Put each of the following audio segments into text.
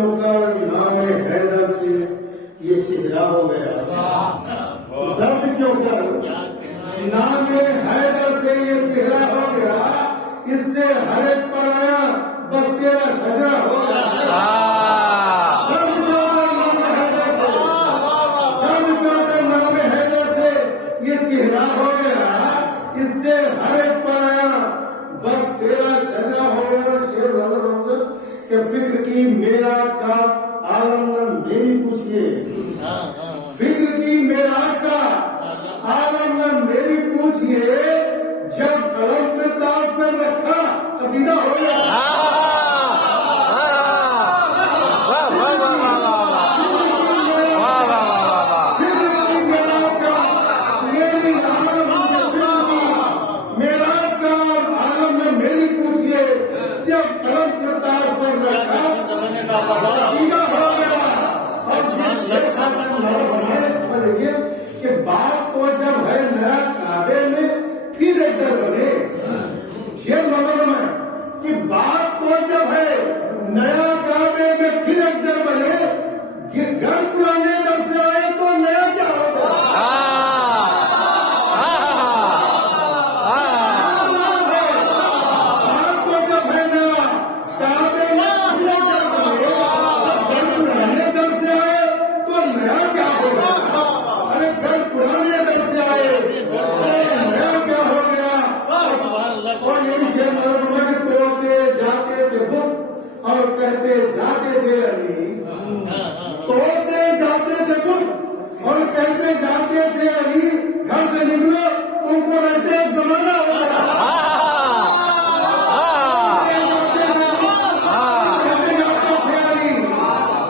होकर नाम हैदर से ये चेहरा हो गया। जब्त क्यों कर नाम हैदर से ये चेहरा हो गया, इससे हर एक पर आया बस तेरा शजरा हो गया। नाम हैदर से ये चेहरा हो गया, इससे हर एक पर आया बस तेरा शजरा हो गया। शेर के फिक्र की मेराज का आलम न मेरी पूछिए, फिक्र की मेराज का आलम न मेरी पूछिए, जब कलम के ताज पर रखा कसीदा हो गया। कि बात तो जब है नया काबे में फिर एक दर बने, शेर मालूम है कि बात तो जब है नया काबे में फिर एक दर बने, घर पुराने दर से आए तो नया क्या होगा। बात तो जब है नया काबे में फिर एक दर बने, घर पुराने दर से आए तो नया क्या होगा। अरे घर पुराने दर से आए नया क्या हो गया। और यही शेर मालूम है कि तोड़ते जाते थे बुत और कहते जाते थे अली, तोड़ते जाते थे बुत और कहते जाते थे अली, घर से निकलो तुमको रहते एक जमाना हो गया। कहते जाते थे अली,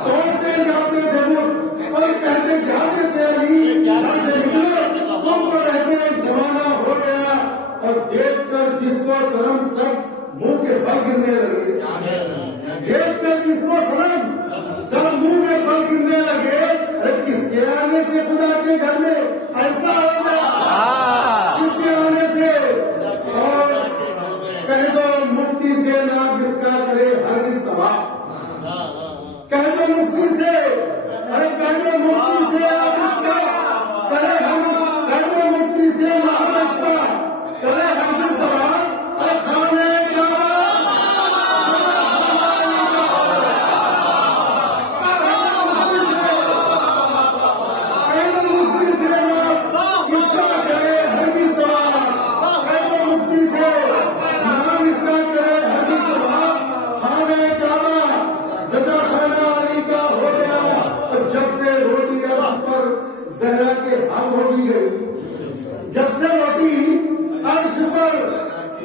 तोड़ते जाते थे बुत और कहते जाते थे अली, घर से निकलो तुमको रहते एक जमाना हो गया। और देखकर जिसको शर्म सब मुंह के बल गिरने लगे, देखकर जिसको शर्म सब मुंह के बल गिरने लगे। अरे किसके आने से खुदा के घर में ऐसा हो गया, किसके आने से। और कह दो मुक्ति से ना किसका करे हरगिज़ तबाह, कह दो मुक्ति से, अरे कह दो मुक्ति से आप इसका करे हम, कह दो मुक्ति से ना हम इसका करे हरगिज़ तबाह। और खाने का जहरा के हाथ होगी गई, जब से रोटी अर्श पर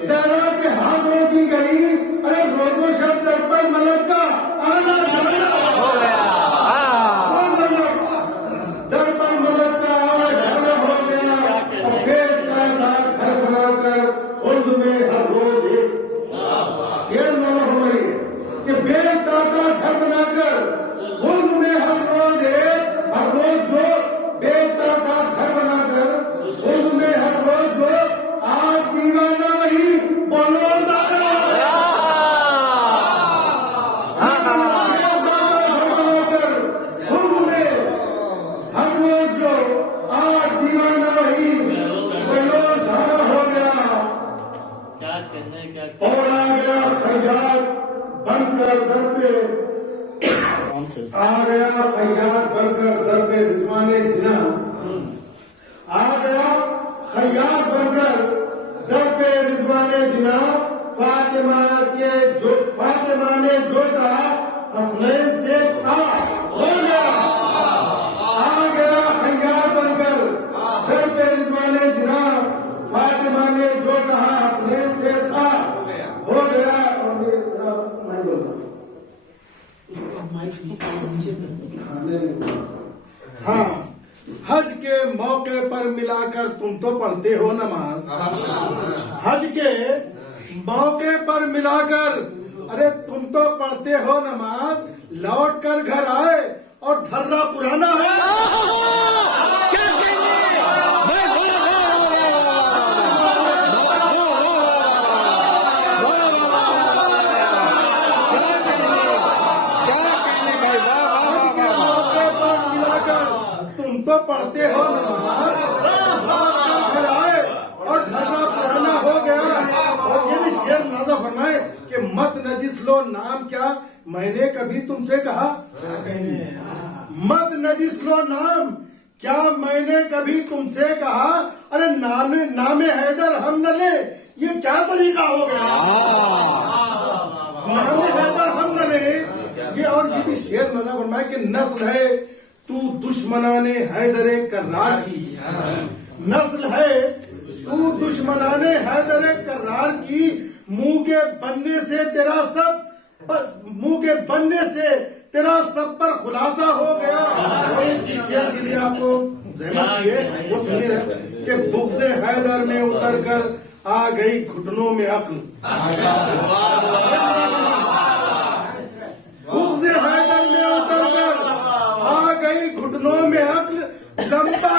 जहरा के हाथ होगी गई। अरे रोजो शब्द पर मलक का आना जाना हो गया, दर पर मलक का आना जाना हो गया। और बेटा का घर बनाकर खुद में हर रोज शेर मालूम हो रही है कि बेटा का घर बनाकर खुद में हर रोज जो बेटा का घर बनाकर खुद में हर रोज जो आप दीवाना वही बोलो दादा। घर बनाकर खुद में हर रोज जो आप दीवाना वही बोलो दादा हो गया। और आ गया फैयाद बनकर दर पे, आ गया फैयाद बनकर दर पे रिजवाने जिना, आ गया फैयाद बनकर दर पे रिजवाने जिना। फातिमा ने जो कहा हसनैन से था हो गया। आ गया फैयाद बनकर दर पे रिजवाने जिना, फातिमा ने जो कहा हसनैन से था हो गया। और ये मैं बोल हाँ, हज के मौके पर मिलाकर तुम तो पढ़ते हो नमाज, हज के मौके पर मिलाकर अरे तुम तो पढ़ते हो नमाज, लौट कर घर आए और ढर्रा पुराना है। तो पढ़ते हो नमाज, घर आए और धरना पढ़ना हो गया। और ये भी शेर नाजा फरमाए कि मत नजिस लो नाम क्या मैंने कभी तुमसे कहा, मत नजिस लो नाम क्या मैंने कभी तुमसे कहा। अरे नामे हैदर हम न ले, ये क्या तरीका हो गया। नामे हैदर हम न ले ये, और ये भी शेर नजा फरमाए कि नस्ल है तू दुश्मनाने हैदरे कर्रार की, नस्ल है तू दुश्मनाने हैदरे कर्रार की। मुंह के बनने से तेरा सब पर खुलासा हो गया। और जिस शेर के लिए आपको जहमत की है वो सुनिए कि बुग़्ज़े हैदर में उतर कर आ गई घुटनों में अक्ल, बुग़्ज़े हैदर में उतर कर आ गई घुटनों में अक्ल। लंबा